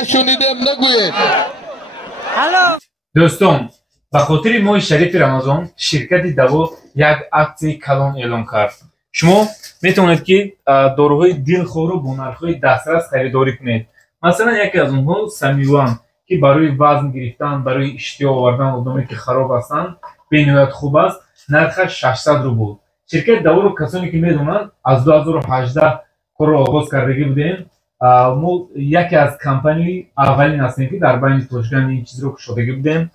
نشونیدم نگوید. دوستان به خاطر ماه شریف رمضان شرکت دوا یک اکسی کلان اعلام کرد. شما میتونید که داروهای دلخواه رو با نرخ‌های دسترس خریداری کنید. مثلا یکی از اونها سمیوان که برای وزن گرفتن، برای اشتها آوردن آدمی که خراب هستند بینهایت خوب است. نرخش 600 روبل. شرکت دوا رو کسانی که میدونن از 2018 کار رو آغاز کردگی بودیم. ما یکی از کمپانی اولین هستیم که در بین توجگان این چیز رو کشادگی بودیم.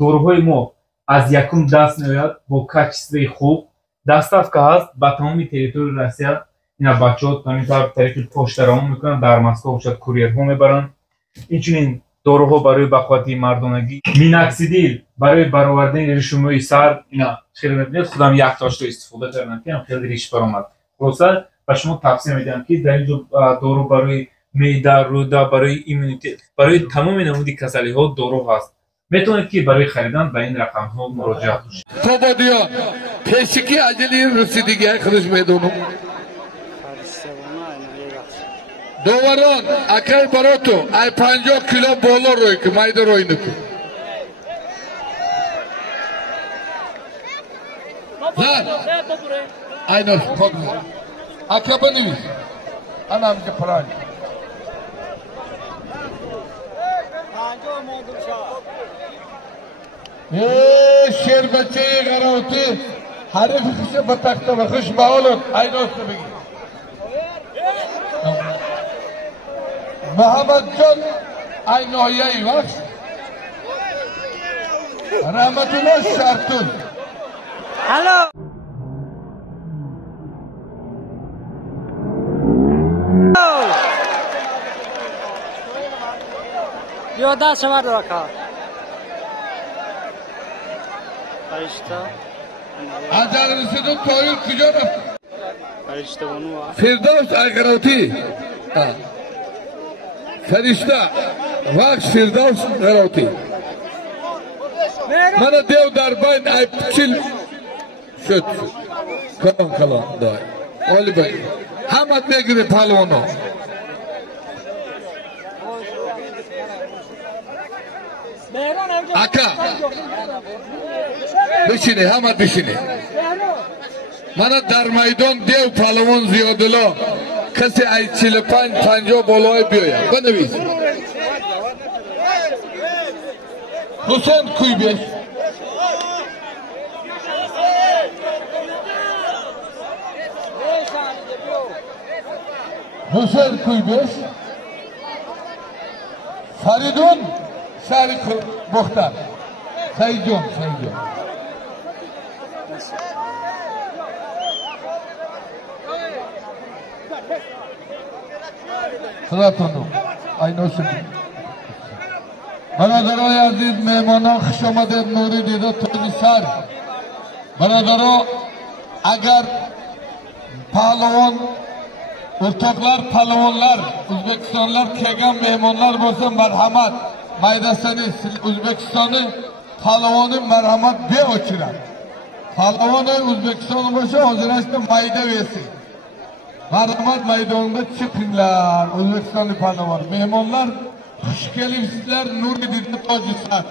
داروهای ما از یکم دست میآید با کیفیت خوب. دستافکه هست به تمام تریتوری روسیه. اینا بچه‌ها همین طریق پشت درآمد میکنن، در مسکو شاید کوریرها میبرن. اینچنین داروها برای بخواتی مردانگی، میناکسیدیل برای برآوردن ریشموی سر، اینا خیلی میاد. خودم یک تاشو استفاده کردم که خیلی ریش برآمد. خلاصه به شما توصیه میدم که در اینجا دارو برای معده، روده، برای ایمونیته، برای تمام نمودی کسلی ها دارو هست. میتونید که برای خریدن به این رقم ها مراجعه کنید. توبادیان پیشکی عجلی رسیدگی خودش میدونم. دووران اکای براتو ای 50 کیلو بالا روی که مایده روی نکن. زن ای ناش خواب زن اکا بنویس انا همجا پرانی شیر بچه غراوتی حریف خوش بتخته و خوش باولون ای ناش بگی محمد جان ای ناحیه ای وقت رحمت الله شرطون هلو بیا دست شما دو کار فرشته از رسیدون تایل کجا رفت فرشته بانو فردوس اگراتی فرشته وقت فردوس اگراتی من دیو در بین ای پچل شد کلان دای اولی بای همت میگیره پلوانا اکا بشینه همت بشینه من در میدان دیو پلوان زیادلا کسی ای 45-50 بالای بیاید بنویس حسین کوی بیش حسین کوی بیش فریدون شهری بختر سعید جان خداتونو اینوشم برادرای عزیز مهمانان خوش آمدید نوری دیده تونی سر برادرها اگر پهلوان ارتاقlar پهلوانlar Özbekistanlar kelgan mehmonlar bo'lsa marhamat maydasini O'zbekistonni pahlavoni marhamat beochirar pahlavoni O'zbekiston bo'lsa hozirashda mayda versin marhamat maydonda chiqinglar O'zbekistonlik pahlavon mehmonlar xush kelibsizlar Nuriddin Tojiston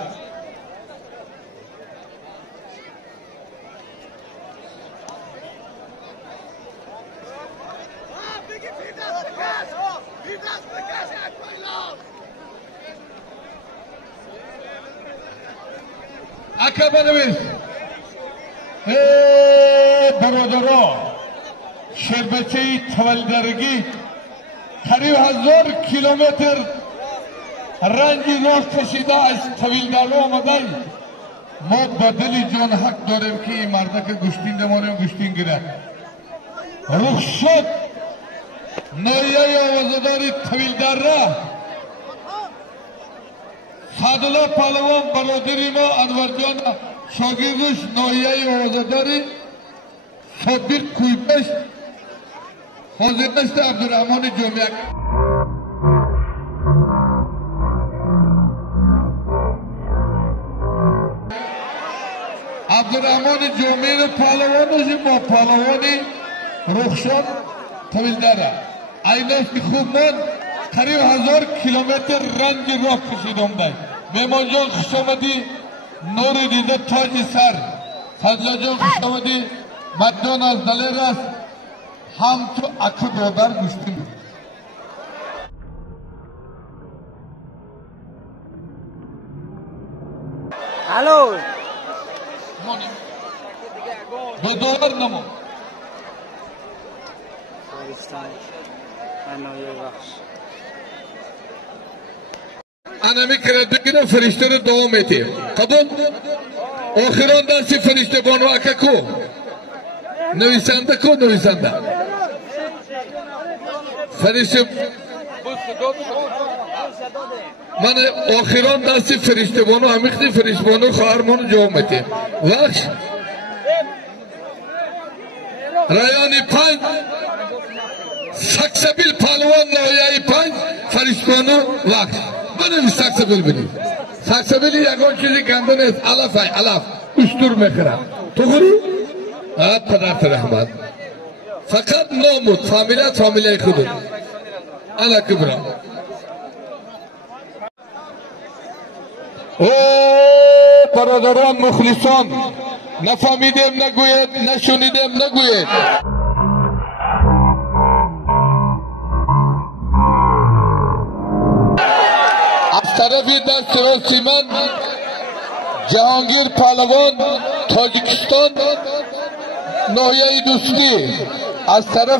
Akabanımız برادرها شربچهی تولدرگی قریب 1000 کیلومتر رنجی راه کشیده از تولدرها آمده ما با دل جان حق داریم که این مرده که گشتین دمانیم گشتین گیره رخصت نایه آوازداری تولدر را سادلا پهلوان برادری ما انور جان شاگردش نایه آوازداری صدیق کویبش حاضرنشت عبدالرحمن جمعک عبدالرحمن جمعه پهلوانش با پهلوانی رخشان تولدره ایناش که خوب من قریب 1000 کیلومتر رنج راه کشیدم دای مهمان جان خوش آمدی نور دیده تاج سر فضلا جان خوش آمدی مدن از دلیر است هم تو اکو دوبر گوشتیم الو دو دلار نمو انمی کردگی نه فرشته رو دوام ایتی قبول آخران دستی فرشته بانو اکا کو نویسنده کو نویسنده فرشته من آخران دستی فرشته بانو همیختی فرشته بانو خواهرمانو جواب میتی وقت رایانی 5 سکسبیل پالوان نویایی 5 فرشته بانو وقت بنویس سکسبیل بینید سکسبیل یکان چیزی گنده نیست علف های علف اشتور میخورم تو خوری؟ آت پدرت رحمت فقط نامود فامیلیت فامیلی خودت انا کبرا او برادران مخلصان نفهمیدیم نگوید نشنیدیم نگوید از طرفی دست راستی من جهانگیر پهلوان تاجیکستان ناحیه دوستی از طرف